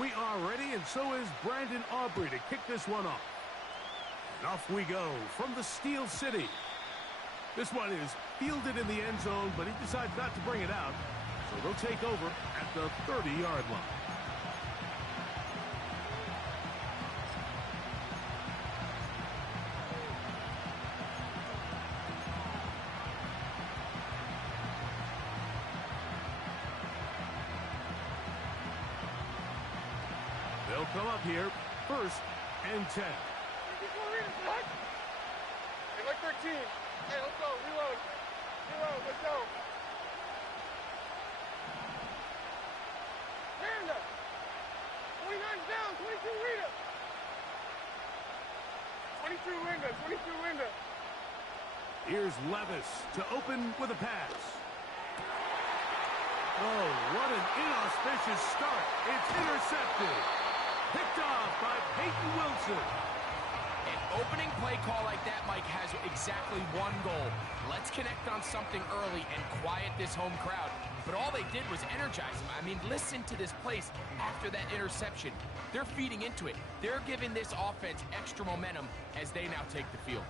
We are ready, and so is Brandon Aubrey to kick this one off. And off we go from the Steel City. This one is fielded in the end zone, but he decides not to bring it out. So they'll take over at the 30-yard line. They'll come up here, 1st and 10. Hey, like 13. Hey, let's go. Reload. Reload. Let's go. Panda. 29's down. 22 Rita. 22 Linda. 22 Linda. Here's Levis to open with a pass. Oh, what an inauspicious start. It's intercepted. Picked off by Peyton Wilson. An opening play call like that, Mike, has exactly one goal. Let's connect on something early and quiet this home crowd. But all they did was energize them. I mean, listen to this place after that interception. They're feeding into it. They're giving this offense extra momentum as they now take the field.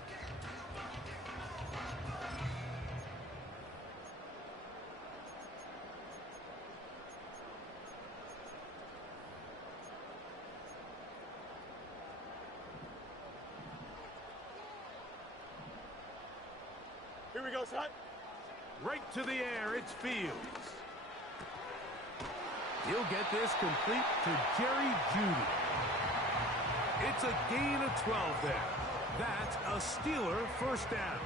Here we go, son. Right to the air, it's Fields. He'll get this complete to Jerry Jeudy. It's a gain of 12 there. That's a Steeler first down.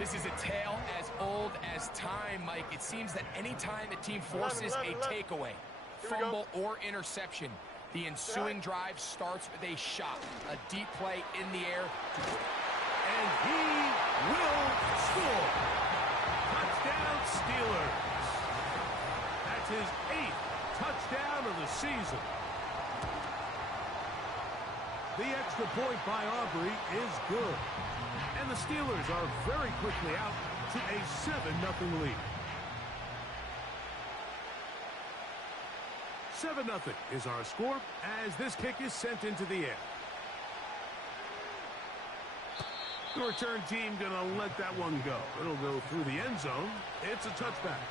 This is a tale as old as time, Mike. It seems that any time a team forces a takeaway, fumble, or interception, the ensuing drive starts with a shot, a deep play in the air. And he will score. Touchdown, Steelers. That's his 8th touchdown of the season. The extra point by Aubrey is good. And the Steelers are very quickly out to a 7-0 lead. 7-0 is our score as this kick is sent into the air. The return team going to let that one go. It'll go through the end zone. It's a touchback.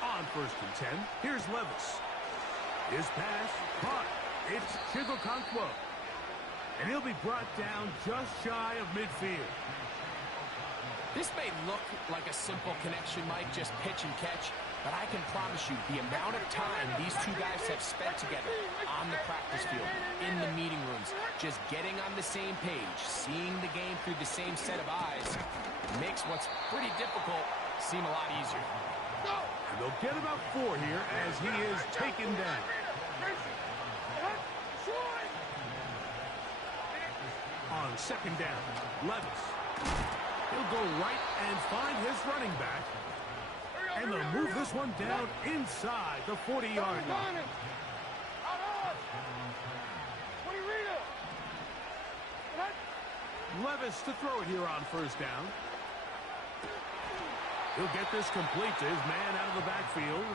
On 1st and 10, here's Levis. His pass caught. It's Chigokonkwo. And he'll be brought down just shy of midfield. This may look like a simple connection, Mike, just pitch and catch. But I can promise you the amount of time these two guys have spent together on the practice field, in the meeting rooms, just getting on the same page, seeing the game through the same set of eyes, makes what's pretty difficult seem a lot easier. And they'll get about 4 here as he is taken down. On 2nd down, Levis. He'll go right and find his running back. And they'll move this one down inside the 40-yard line. Levis to throw it here on 1st down. He'll get this complete to his man out of the backfield.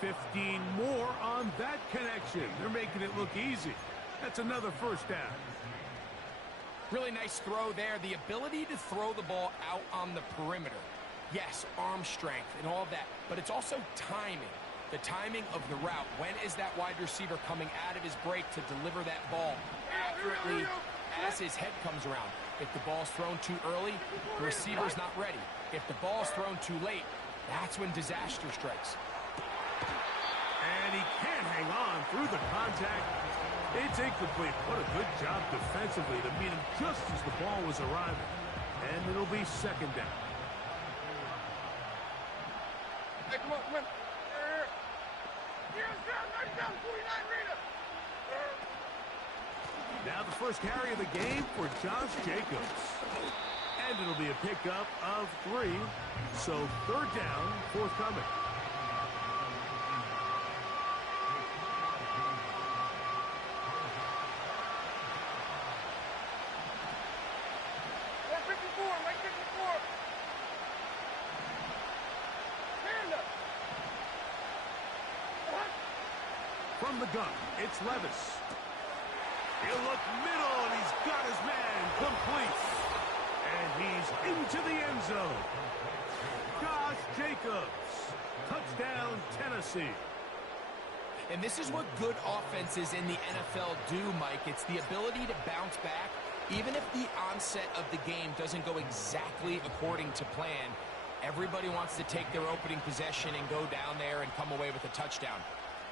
15 more on that connection. They're making it look easy. That's another 1st down. Really nice throw there. The ability to throw the ball out on the perimeter. Yes, arm strength and all that, but it's also timing. The timing of the route. When is that wide receiver coming out of his break to deliver that ball accurately as his head comes around? If the ball's thrown too early, the receiver's not ready. If the ball's thrown too late, that's when disaster strikes. And he can't hang on through the contact. It's incomplete. What a good job defensively to meet him just as the ball was arriving. And it'll be 2nd down. Hey, come on, come on. Here, down, 49 Rita. Now the first carry of the game for Josh Jacobs. And it'll be a pickup of 3. So 3rd down, forthcoming. From the gun, it's Levis. He'll look middle, and he's got his man complete. And he's into the end zone. Josh Jacobs. Touchdown, Tennessee. And this is what good offenses in the NFL do, Mike. It's the ability to bounce back, even if the onset of the game doesn't go exactly according to plan. Everybody wants to take their opening possession and go down there and come away with a touchdown.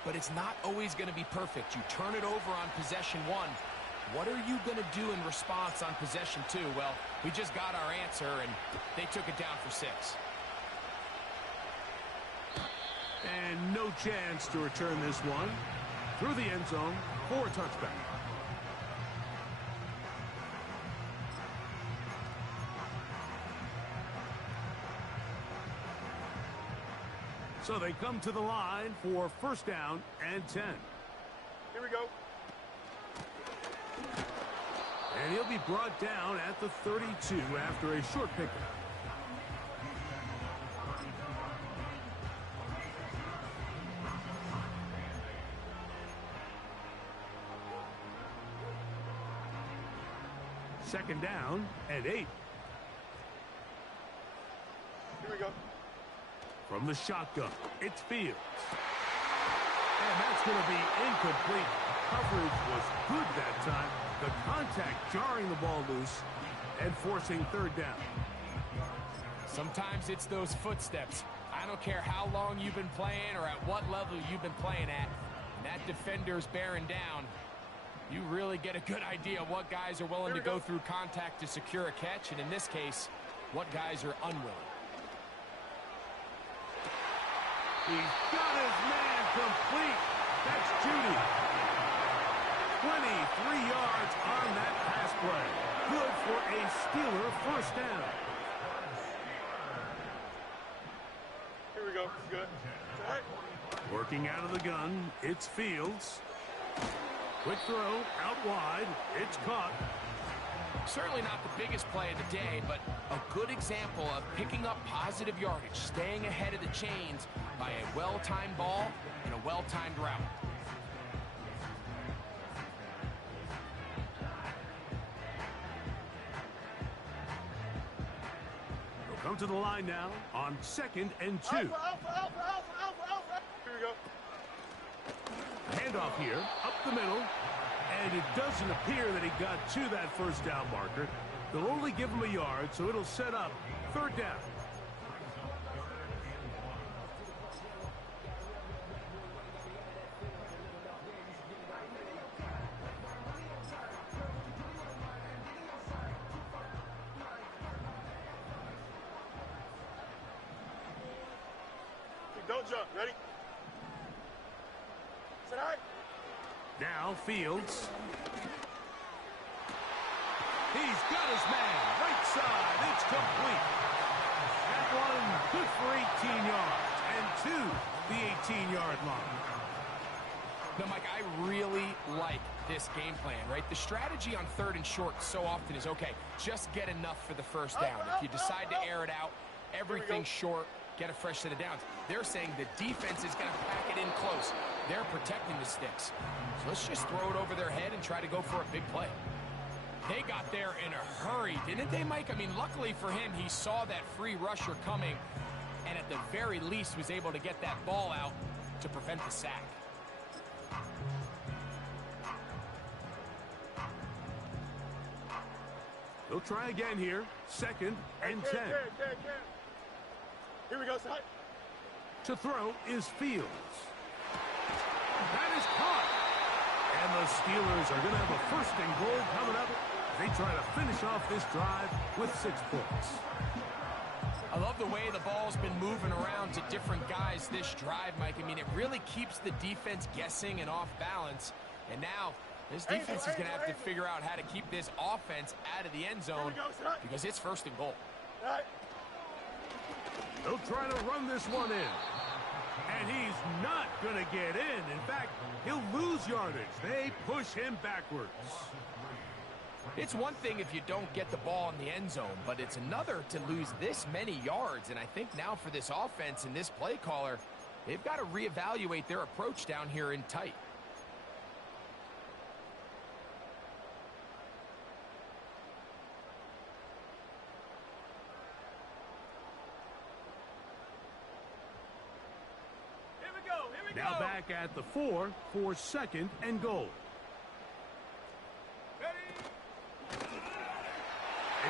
But it's not always going to be perfect. You turn it over on possession one. What are you going to do in response on possession two? Well, we just got our answer, and they took it down for 6. And no chance to return this one. Through the end zone for a touchback. So they come to the line for first down and 10. Here we go. And he'll be brought down at the 32 after a short pickup. Second down and 8. Here we go. From the shotgun, it's Fields. And that's going to be incomplete. Coverage was good that time. The contact jarring the ball loose and forcing third down. Sometimes it's those footsteps. I don't care how long you've been playing or at what level you've been playing at. And that defender's bearing down. You really get a good idea of what guys are willing to go through contact to secure a catch, and in this case, what guys are unwilling. He's got his man complete. That's Judy. 23 yards on that pass play. Good for a Steeler first down. Here we go. Good. All right. Working out of the gun, it's Fields. Quick throw, out wide. It's caught. Certainly not the biggest play of the day, but a good example of picking up positive yardage, staying ahead of the chains by a well-timed ball and a well-timed route. They'll come to the line now on 2nd and 2. Alpha, alpha, alpha, alpha, alpha, alpha. Here we go. Handoff here, up the middle, and it doesn't appear that he got to that first down marker. They'll only give him a yard, so it'll set up third down. Don't jump. Ready? Sit high. Now Fields. He's got his man. Right side. It's complete. That one good for 18 yards and to the 18-yard line. Now, Mike, I really like this game plan, right? The strategy on 3rd and short so often is, okay, just get enough for the first down. If you decide to air it out, everything short, get a fresh set of downs. They're saying the defense is going to pack it in close. They're protecting the sticks. So let's just throw it over their head and try to go for a big play. They got there in a hurry, didn't they, Mike? I mean, luckily for him, he saw that free rusher coming and at the very least was able to get that ball out to prevent the sack. They'll try again here. 2nd and 10. Here we go, side. To throw is Fields. That is caught. And the Steelers are going to have a first and goal coming up. They try to finish off this drive with 6 points. I love the way the ball's been moving around to different guys this drive, Mike. I mean, it really keeps the defense guessing and off balance. And now this defense is going to have to figure out how to keep this offense out of the end zone because it's first and goal. They'll try to run this one in. And he's not going to get in. In fact, he'll lose yardage. They push him backwards. It's one thing if you don't get the ball in the end zone, but it's another to lose this many yards. And I think now for this offense and this play caller, they've got to reevaluate their approach down here in tight. Now back at the 4 for 2nd and goal. And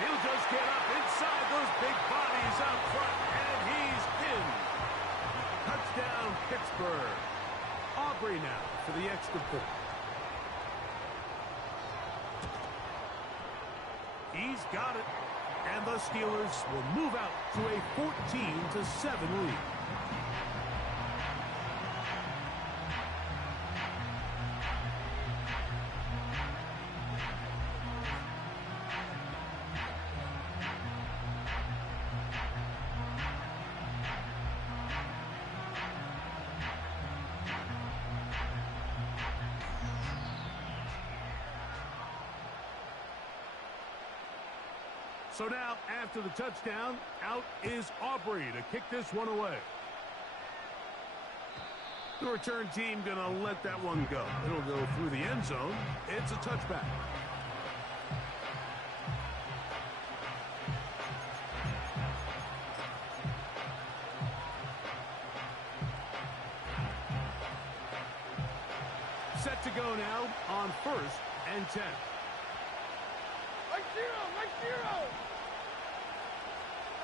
he'll just get up inside those big bodies out front, and he's in. Touchdown, Pittsburgh. Aubrey now for the extra point. He's got it. And the Steelers will move out to a 14-7 lead. So now, after the touchdown, out is Aubrey to kick this one away. The return team going to let that one go. It'll go through the end zone. It's a touchback. Set to go now on 1st and 10. Like zero.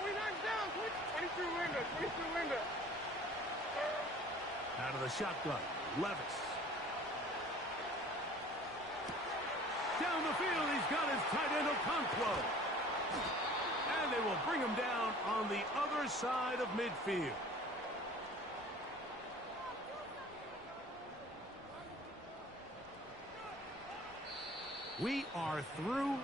29 down, 22 Linda, 22 Linda. Out of the shotgun, Levis. Down the field, he's got his tight end Okonkwo. And they will bring him down on the other side of midfield. We are through.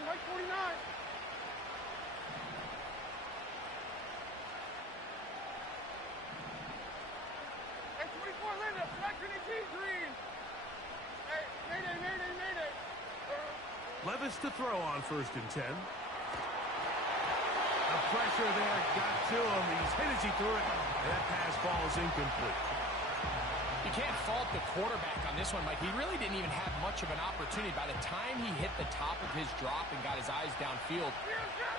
Like 49. Hey, 24 Linda, second and green. Hey, mayday. Levis to throw on 1st and 10. The pressure there got to him. He's hit as he threw it. And that pass ball is incomplete. You can't fault the quarterback on this one, Mike. He really didn't even have much of an opportunity. By the time he hit the top of his drop and got his eyes downfield,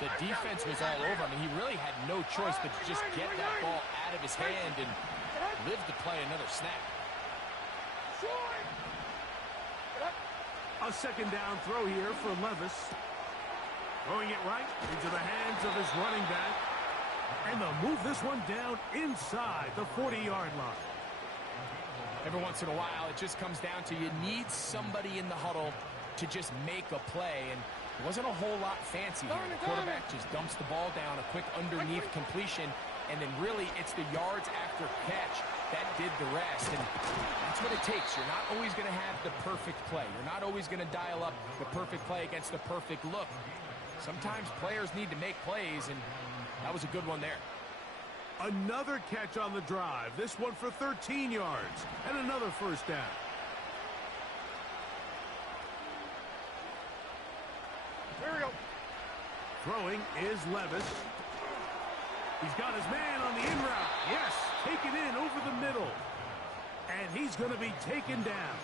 the defense was all over him, and he really had no choice but to just get that ball out of his hand and live to play another snap. A 2nd down throw here for Levis. Throwing it right into the hands of his running back. And they'll move this one down inside the 40-yard line. Every once in a while, it just comes down to you need somebody in the huddle to just make a play, and it wasn't a whole lot fancy here. The quarterback just dumps the ball down, a quick underneath completion, and then really it's the yards after catch that did the rest, and that's what it takes. You're not always going to have the perfect play. You're not always going to dial up the perfect play against the perfect look. Sometimes players need to make plays, and that was a good one there. Another catch on the drive. This one for 13 yards and another 1st down. Here we go. Throwing is Levis. He's got his man on the in route. Yes, taken in over the middle. And he's going to be taken down.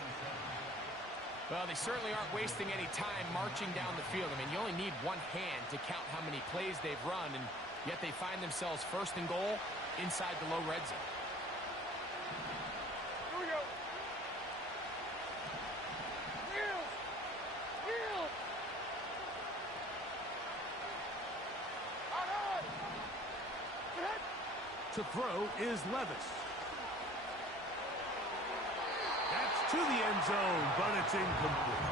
Well, they certainly aren't wasting any time marching down the field. I mean, you only need one hand to count how many plays they've run, and yet they find themselves 1st and goal inside the low red zone. Here we go. Yield. Out. To throw is Levis. That's to the end zone, but it's incomplete.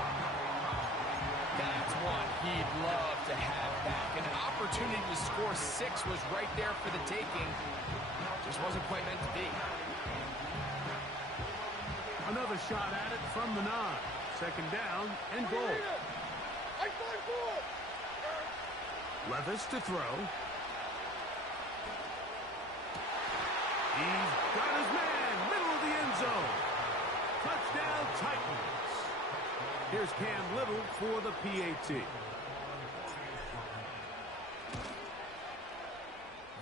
That's one he'd love to have back. And an opportunity to score 6 was right there for the taking. Just wasn't quite meant to be. Another shot at it from the 9. 2nd down and goal. Levis to throw. He's got his man, middle of the end zone. Touchdown, Titans. Here's Cam Little for the PAT.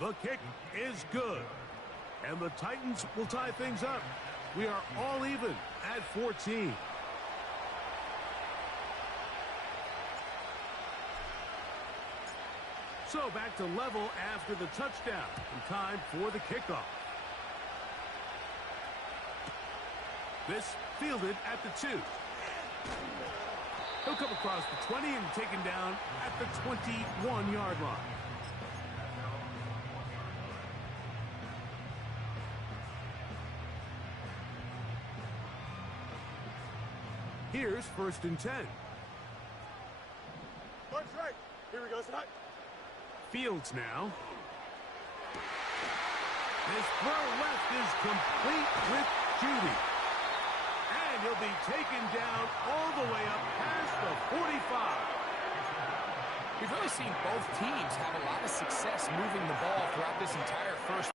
The kick is good. And the Titans will tie things up. We are all even at 14. So back to level after the touchdown. And time for the kickoff. This fielded at the 2. He'll come across the 20 and taken down at the 21-yard line. Here's 1st and 10. March right. Here we go, son. Fields now. His throw left is complete with Judy. And he'll be taken down all the way up past the 45. We've really seen both teams have a lot of success moving the ball throughout this entire first